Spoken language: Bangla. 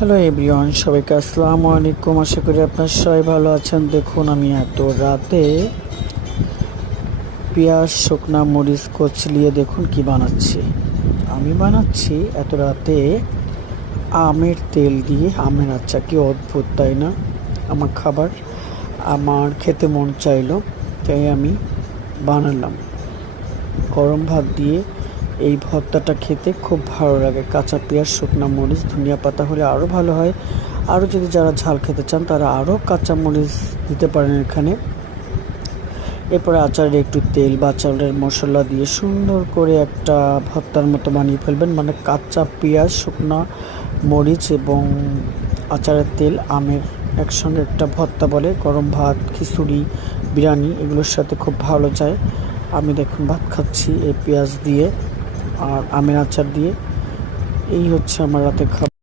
হ্যালো এভরিওয়ান, সবাইকে আসসালামু আলাইকুম। আশা করি আপনার সবাই ভালো আছেন। দেখুন, আমি এত রাতে পেঁয়াজ, শুকনা মরিচ কচলিয়ে দেখুন কি বানাচ্ছি। আমি বানাচ্ছি এত রাতে আমের তেল দিয়ে আমের আচার। কি অদ্ভুত, তাই না? আমার খাবার আমার খেতে মন চাইলো, তাই আমি বানালাম। গরম ভাত দিয়ে এই ভর্তাটা খেতে খুব ভালো লাগে। কাঁচা পেঁয়াজ, শুকনা মরিচ, ধনিয়া পাতা হলে আরও ভালো হয়। আরও যদি যারা ঝাল খেতে চান তারা আরও কাঁচা মরিচ দিতে পারেন এখানে। এরপরে আচারে একটু তেল বা আচারের মশলা দিয়ে সুন্দর করে একটা ভর্তার মতো বানিয়ে ফেলবেন। মানে কাঁচা পেঁয়াজ, শুকনা মরিচ এবং আচারের তেল, আমের একসঙ্গে একটা ভর্তা বলে। গরম ভাত, খিচুড়ি, বিরিয়ানি এগুলোর সাথে খুব ভালো যায়। আমি দেখুন ভাত খাচ্ছি এই পেঁয়াজ দিয়ে আর আমের আচার দিয়ে। এই হচ্ছে আমার রাতের খাবার।